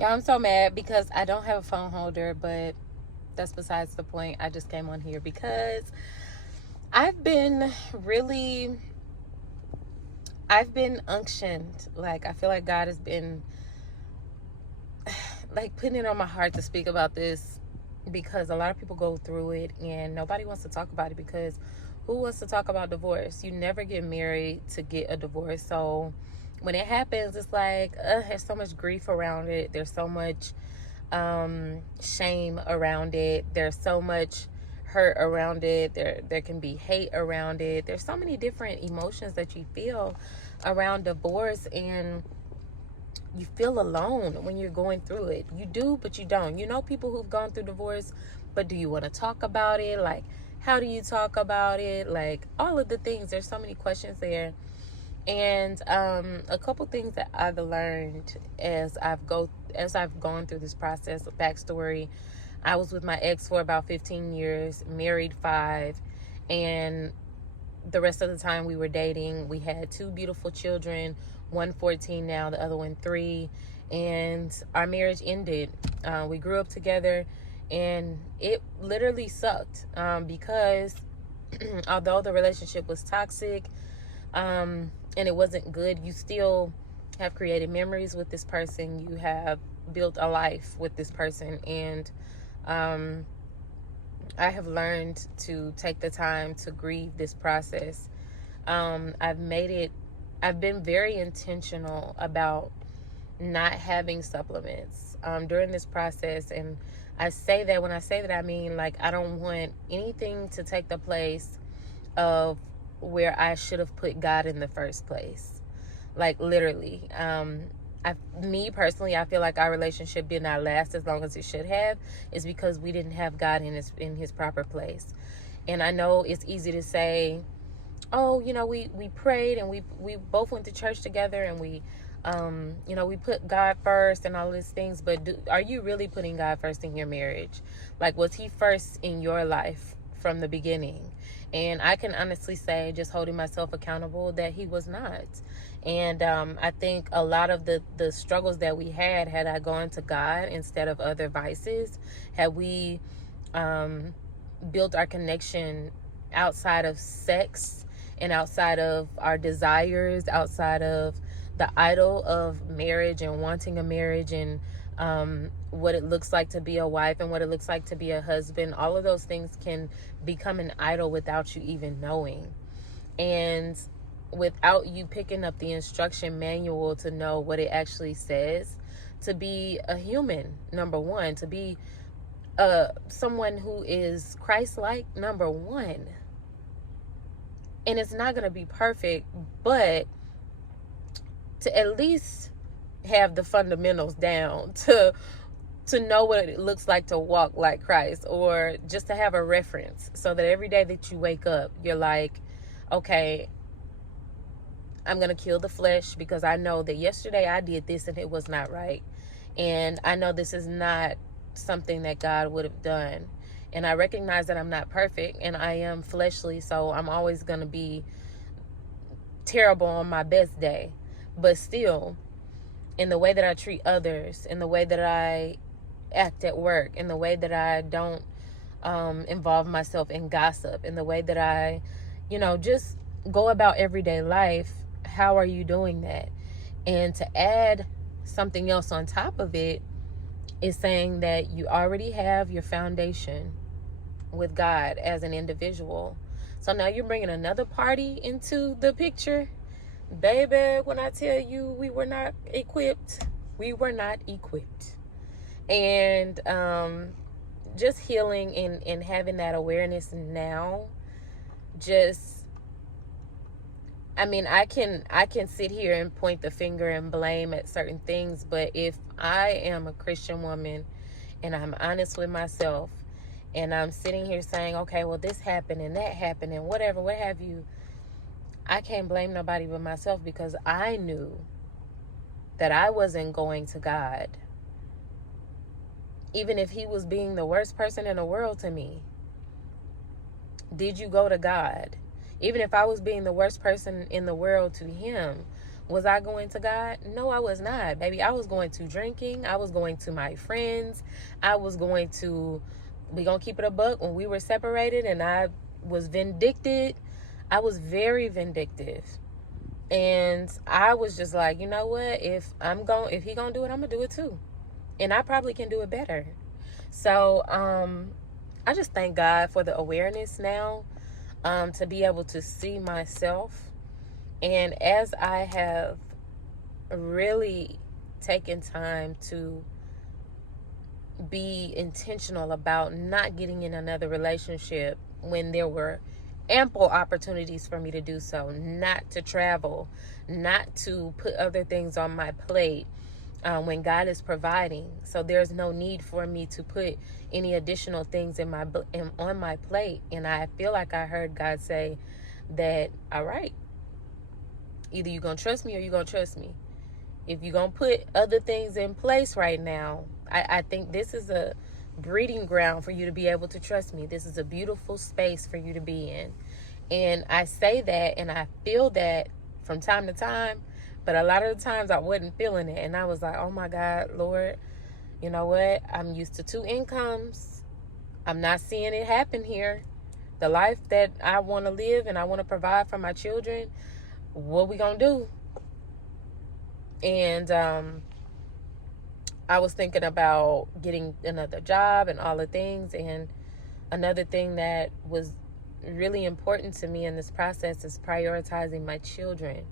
Yeah, I'm so mad because I don't have a phone holder, but that's besides the point. I just came on here because I've been really, I've been unctioned. Like, I feel like God has been, like, putting it on my heart to speak about this because a lot of people go through it and nobody wants to talk about it because who wants to talk about divorce? You never get married to get a divorce. So when it happens, it's like, there's so much grief around it. There's so much shame around it. There's so much hurt around it. There can be hate around it. There's so many different emotions that you feel around divorce, and you feel alone when you're going through it. You do, but you don't. You know people who've gone through divorce, but do you want to talk about it? Like, how do you talk about it? Like, all of the things. There's so many questions there. And a couple things that I've learned as I've gone through this process. Backstory: I was with my ex for about 15 years, married 5, and the rest of the time we were dating, we had 2 beautiful children, one 14 now, the other one 3, and our marriage ended. We grew up together, and it literally sucked because although the relationship was toxic, and it wasn't good, you still have created memories with this person. You have built a life with this person, and um, I have learned to take the time to grieve this process. I've been very intentional about not having supplements during this process. And when I say that, I mean, like, I don't want anything to take the place of where I should have put God in the first place. Like, literally. Me personally, I feel like our relationship did not last as long as it should have, is because we didn't have God in his proper place. And I know it's easy to say, oh, we prayed and we both went to church together, and we put God first and all these things. But are you really putting God first in your marriage? Like, was he first in your life from the beginning? And I can honestly say, just holding myself accountable, that he was not. And I think a lot of the struggles that we had I gone to God instead of other vices, had we built our connection outside of sex and outside of our desires, outside of the idol of marriage and wanting a marriage, and what it looks like to be a wife and what it looks like to be a husband. All of those things can become an idol without you even knowing. And without you picking up the instruction manual to know what it actually says to be a human, number one, to be someone who is Christ-like, number one. And it's not going to be perfect, but to at least have the fundamentals down, to know what it looks like to walk like Christ, or just to have a reference so that every day that you wake up, you're like, okay, I'm going to kill the flesh because I know that yesterday I did this and it was not right. And I know this is not something that God would have done. And I recognize that I'm not perfect and I am fleshly, so I'm always going to be terrible on my best day. But still, in the way that I treat others, in the way that I act at work, in the way that I don't involve myself in gossip, in the way that I, just go about everyday life, how are you doing that? And to add something else on top of it is saying that you already have your foundation with God as an individual. So now you're bringing another party into the picture. Baby, when I tell you we were not equipped, we were not equipped. And just healing and having that awareness now, just, I mean, I can sit here and point the finger and blame at certain things, but if I am a Christian woman and I'm honest with myself, and I'm sitting here saying, okay, well, this happened and that happened and whatever, what have you, I can't blame nobody but myself, because I knew that I wasn't going to God. Even if he was being the worst person in the world to me, did you go to God? Even if I was being the worst person in the world to him, Was I going to God? No, I was not. Baby, I was going to drinking. I was going to my friends. I was going to, we gonna keep it a buck, when we were separated and I was vindicted. I was very vindictive. And I was just like, you know what? If he gonna do it, I'm gonna do it too. And I probably can do it better. So, I just thank God for the awareness now, to be able to see myself. And as I have really taken time to be intentional about not getting in another relationship when there were ample opportunities for me to do so, not to travel, not to put other things on my plate, when God is providing. So there's no need for me to put any additional things on my plate. And I feel like I heard God say that, all right, either you're going to trust me or you're going to trust me. If you're going to put other things in place right now, I think this is a breeding ground for you to be able to trust me. This is a beautiful space for you to be in. And I say that and I feel that from time to time, but a lot of the times I wasn't feeling it. And I was like, oh my God, Lord, you know what? I'm used to 2 incomes. I'm not seeing it happen here. The life that I want to live and I want to provide for my children, what we gonna do? And I was thinking about getting another job and all the things. And another thing that was really important to me in this process is prioritizing my children.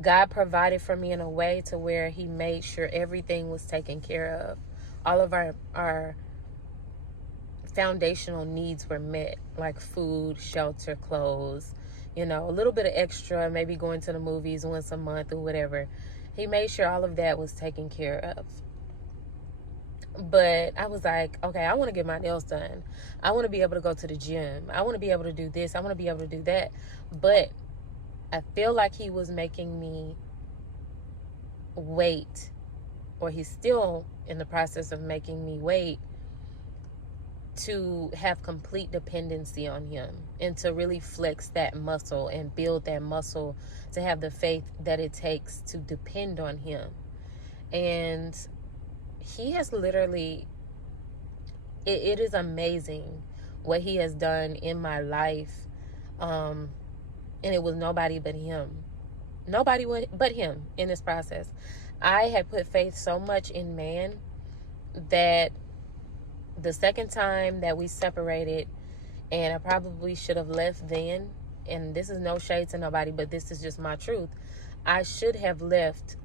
God provided for me in a way to where he made sure everything was taken care of. All of our foundational needs were met, like food, shelter, clothes, a little bit of extra, maybe going to the movies once a month or whatever. He made sure all of that was taken care of. But I was like, okay, I want to get my nails done. I want to be able to go to the gym. I want to be able to do this. I want to be able to do that. But I feel like he was making me wait, or he's still in the process of making me wait to have complete dependency on him and to really flex that muscle and build that muscle to have the faith that it takes to depend on him. And he has literally, it is amazing what he has done in my life. And it was nobody but him. Nobody but him in this process. I had put faith so much in man that the second time that we separated, and I probably should have left then, and this is no shade to nobody, but this is just my truth. I should have left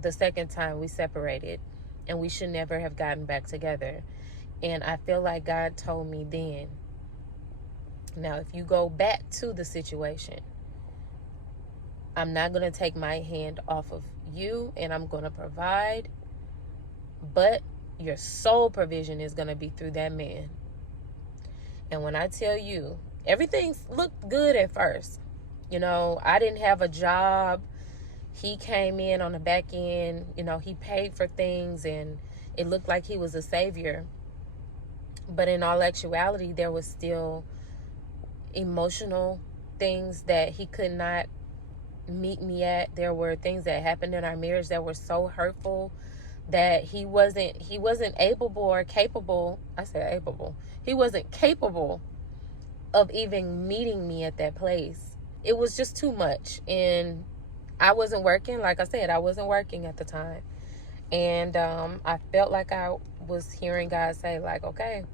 the second time we separated, and we should never have gotten back together. And I feel like God told me then, now if you go back to the situation, I'm not going to take my hand off of you, and I'm going to provide, but your sole provision is going to be through that man. And when I tell you, everything looked good at first. I didn't have a job. He came in on the back end. He paid for things, and it looked like he was a savior. But in all actuality, there was still emotional things that he could not meet me at. There were things that happened in our marriage that were so hurtful that he wasn't able or capable. I said able. He wasn't capable of even meeting me at that place. It was just too much. And I wasn't working. Like I said, I wasn't working at the time. And I felt like I was hearing God say, like, okay,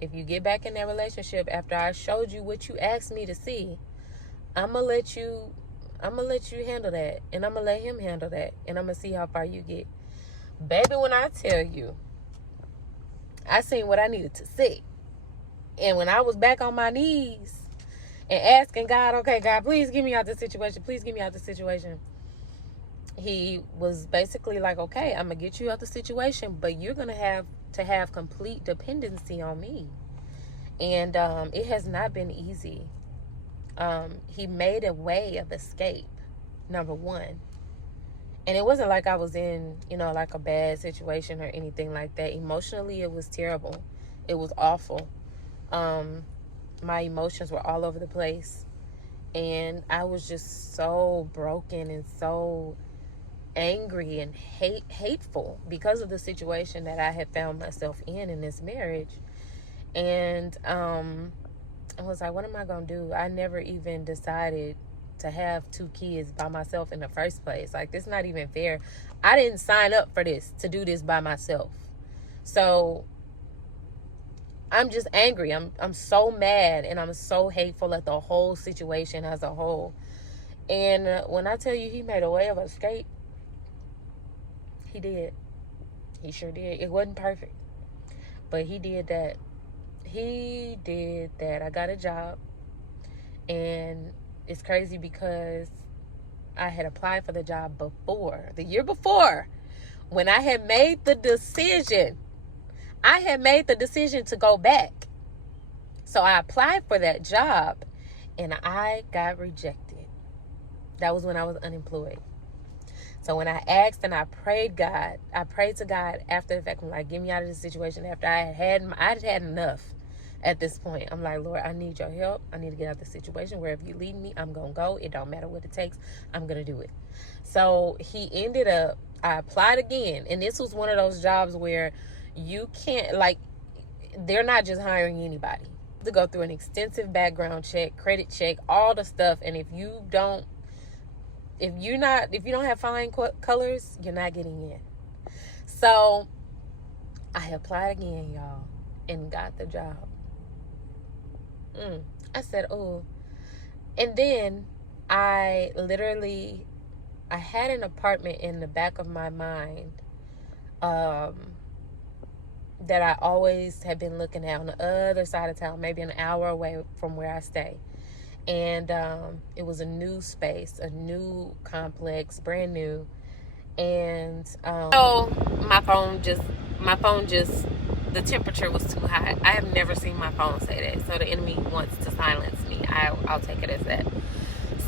if you get back in that relationship after I showed you what you asked me to see, I'm going to let you handle that. And I'm going to let him handle that. And I'm going to see how far you get. Baby, when I tell you, I seen what I needed to see. And when I was back on my knees and asking God, okay, God, please get me out this situation. Please get me out this situation. He was basically like, okay, I'm going to get you out the situation, but you're going to have complete dependency on me. And it has not been easy. He made a way of escape, number one. And it wasn't like I was in, like a bad situation or anything like that. Emotionally, it was terrible. It was awful. My emotions were all over the place. And I was just so broken and so angry and hateful because of the situation that I had found myself in this marriage. And I was like, what am I gonna do? I never even decided to have 2 kids by myself in the first place. Like, this is not even fair. I didn't sign up for this, to do this by myself. So I'm just angry. I'm so mad, and I'm so hateful at the whole situation as a whole. And when I tell you he made a way of escape, he did. He sure did. It wasn't perfect, but he did that. He did that. I got a job, and it's crazy because I had applied for the job the year before, when I had made the decision. I had made the decision to go back. So I applied for that job, and I got rejected. That was when I was unemployed. So when I asked and I prayed to God after the fact, I'm like, get me out of this situation. After I'd had enough at this point. I'm like, Lord, I need your help. I need to get out of this situation. Wherever you lead me, I'm going to go. It don't matter what it takes. I'm going to do it. So I applied again. And this was one of those jobs where you can't, like, they're not just hiring anybody. To go through an extensive background check, credit check, all the stuff. And if you don't have flying colors, you're not getting in. So I applied again, y'all, and got the job. I said, oh. And then I had an apartment in the back of my mind that I always had been looking at on the other side of town, maybe an hour away from where I stay. And it was a new space, a new complex, brand new. And so my phone just, the temperature was too high. I have never seen my phone say that. So the enemy wants to silence me. I'll take it as that.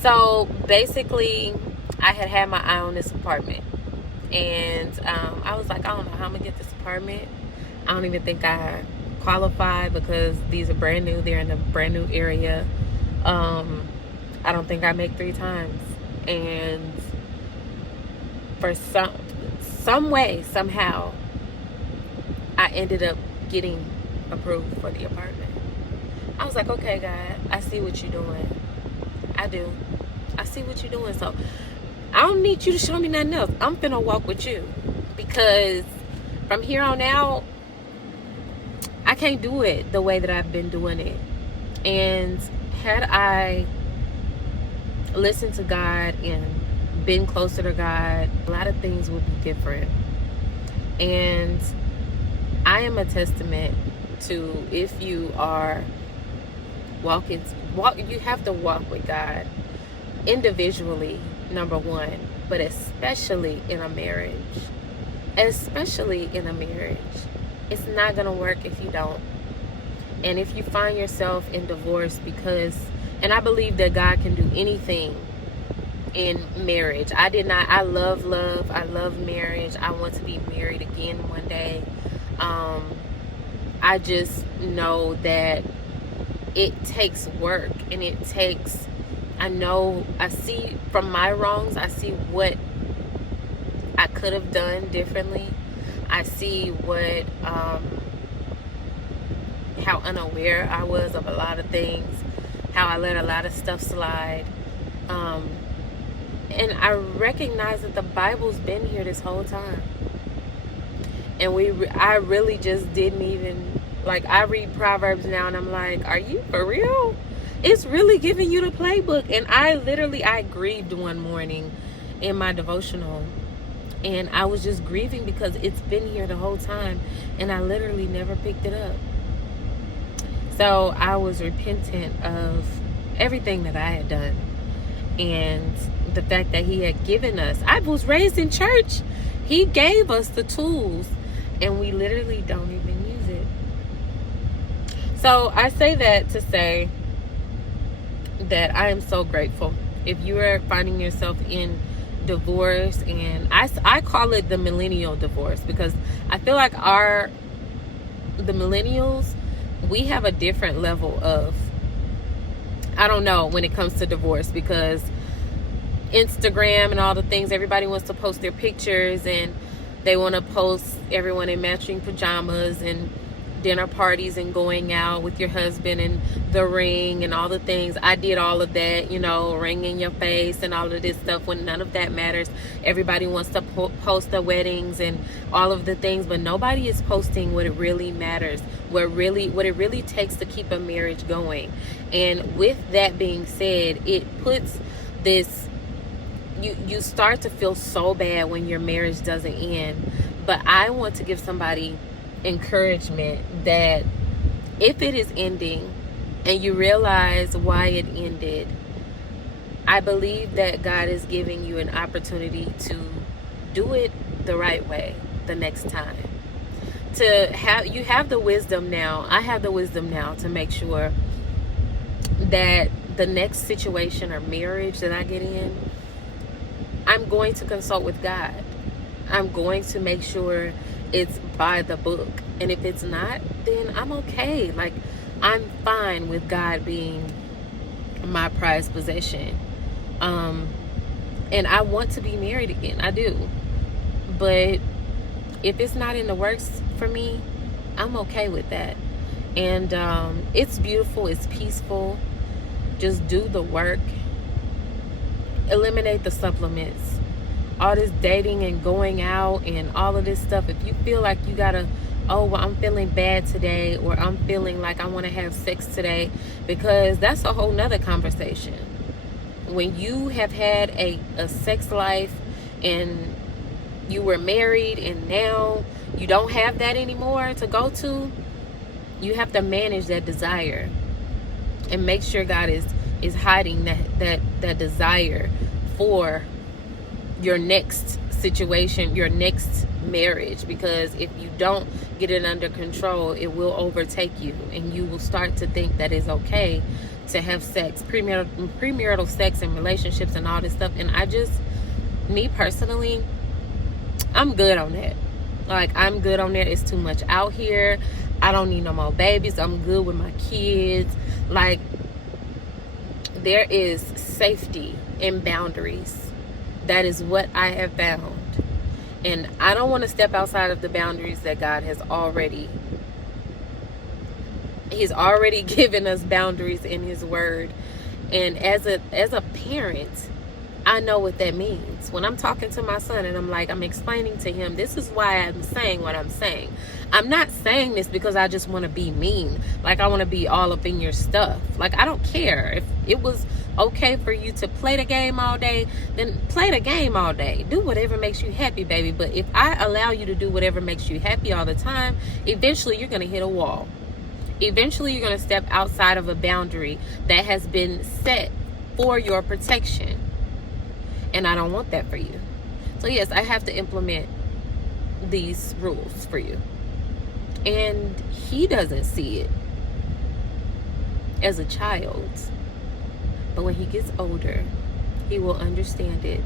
So basically, I had my eye on this apartment. And I was like, I don't know how I'm going to get this apartment. I don't even think I qualify because these are brand new. They're in a brand new area. I don't think I make 3 times. And for some way, somehow, I ended up getting approved for the apartment. I was like, okay, God, I see what you're doing. I do. I see what you're doing. So I don't need you to show me nothing else. I'm finna walk with you, because from here on out, I can't do it the way that I've been doing it. And had I listened to God and been closer to God, a lot of things would be different. And I am a testament to, if you are you have to walk with God individually, number one, but especially in a marriage. Especially in a marriage. It's not going to work if you don't. And if you find yourself in divorce and I believe that God can do anything in marriage. I love love. I love marriage. I want to be married again one day. I just know that it takes work, and I see from my wrongs, I see what I could have done differently. I see how unaware I was of a lot of things, how I let a lot of stuff slide. And I recognize that the Bible's been here this whole time. And I really just didn't even, like, I read Proverbs now and I'm like, are you for real? It's really giving you the playbook. And I grieved one morning in my devotional. And I was just grieving because it's been here the whole time. And I literally never picked it up. So I was repentant of everything that I had done. And the fact that he had given us. I was raised in church. He gave us the tools. And we literally don't even use it. So I say that to say that I am so grateful. If you are finding yourself in divorce, and I call it the millennial divorce, because I feel like the millennials, we have a different level of I don't know when it comes to divorce, because Instagram and all the things, everybody wants to post their pictures, and they want to post everyone in matching pajamas and dinner parties and going out with your husband and the ring and all the things. I did all of that, you know, ring in your face and all of this stuff, when none of that matters. Everybody wants to post the weddings and all of the things, but nobody is posting what it really matters, what it really takes to keep a marriage going. And with that being said, it puts this, you start to feel so bad when your marriage doesn't end. But I want to give somebody encouragement that if it is ending and you realize why it ended, I believe that God is giving you an opportunity to do it the right way the next time. You have the wisdom now. I have the wisdom now to make sure that the next situation or marriage that I get in, I'm going to consult with God. I'm going to make sure it's by the book. And if it's not, then I'm okay. Like, I'm fine with God being my prized possession. And I want to be married again. I do. But if it's not in the works for me, I'm okay with that. And it's beautiful. It's peaceful. Just do the work. Eliminate the supplements. All this dating and going out and all of this stuff. If you feel like you gotta, oh, well, I'm feeling bad today, or I'm feeling like I want to have sex today, because that's a whole nother conversation. When you have had a sex life and you were married and now you don't have that anymore to go to, you have to manage that desire and make sure God is hiding that desire for your next situation, your next marriage. Because if you don't get it under control, it will overtake you, and you will start to think that it's okay to have sex, premarital sex and relationships and all this stuff. And me personally, I'm good on that. Like, I'm good on that. It's too much out here. I don't need no more babies. I'm good with my kids. Like, there is safety in boundaries. That is what I have found. And I don't want to step outside of the boundaries that God has already. He's already given us boundaries in His Word. And as a parent, I know what that means. When I'm talking to my son and I'm explaining to him, this is why I'm saying what I'm saying. I'm not saying this because I just want to be mean. Like, I want to be all up in your stuff. Like, I don't care. If it was okay for you to play the game all day, then play the game all day. Do whatever makes you happy, baby. But if I allow you to do whatever makes you happy all the time, eventually you're going to hit a wall. Eventually you're going to step outside of a boundary that has been set for your protection. And I don't want that for you. So yes, I have to implement these rules for you. And he doesn't see it as a child. But when he gets older, he will understand it.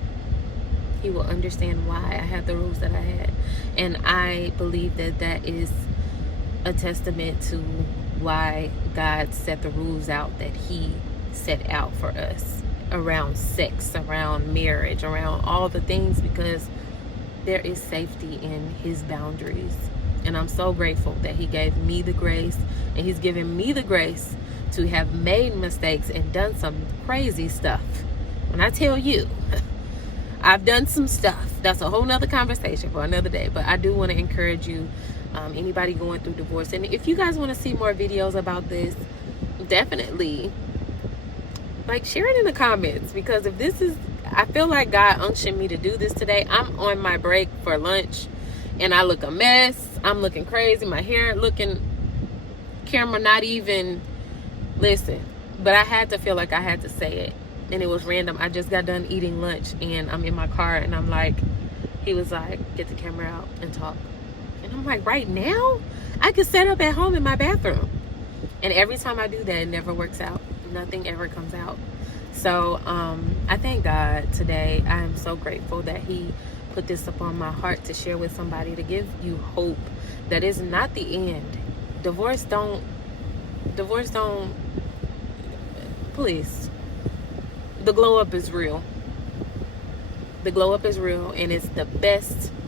He will understand why I had the rules that I had. And I believe that that is a testament to why God set the rules out that He set out for us around sex, around marriage, around all the things, because there is safety in His boundaries. And I'm so grateful that He gave me the grace, and He's given me the grace to have made mistakes and done some crazy stuff. When I tell you, I've done some stuff. That's a whole nother conversation for another day. But I do want to encourage you, anybody going through divorce. And if you guys want to see more videos about this, definitely share it in the comments. Because if this is, I feel like God unctioned me to do this today. I'm on my break for lunch and I look a mess. I'm looking crazy. My hair looking, camera not even, listen. But I had to feel like I had to say it. And it was random. I just got done eating lunch and I'm in my car and I'm like, he was like, get the camera out and talk. And I'm like, right now? I could set up at home in my bathroom. And every time I do that, it never works out. Nothing ever comes out. So I thank God today. I am so grateful that He put this upon my heart to share with somebody, to give you hope that it's not the end. Divorce don't please. The glow up is real. The glow up is real, and it's the best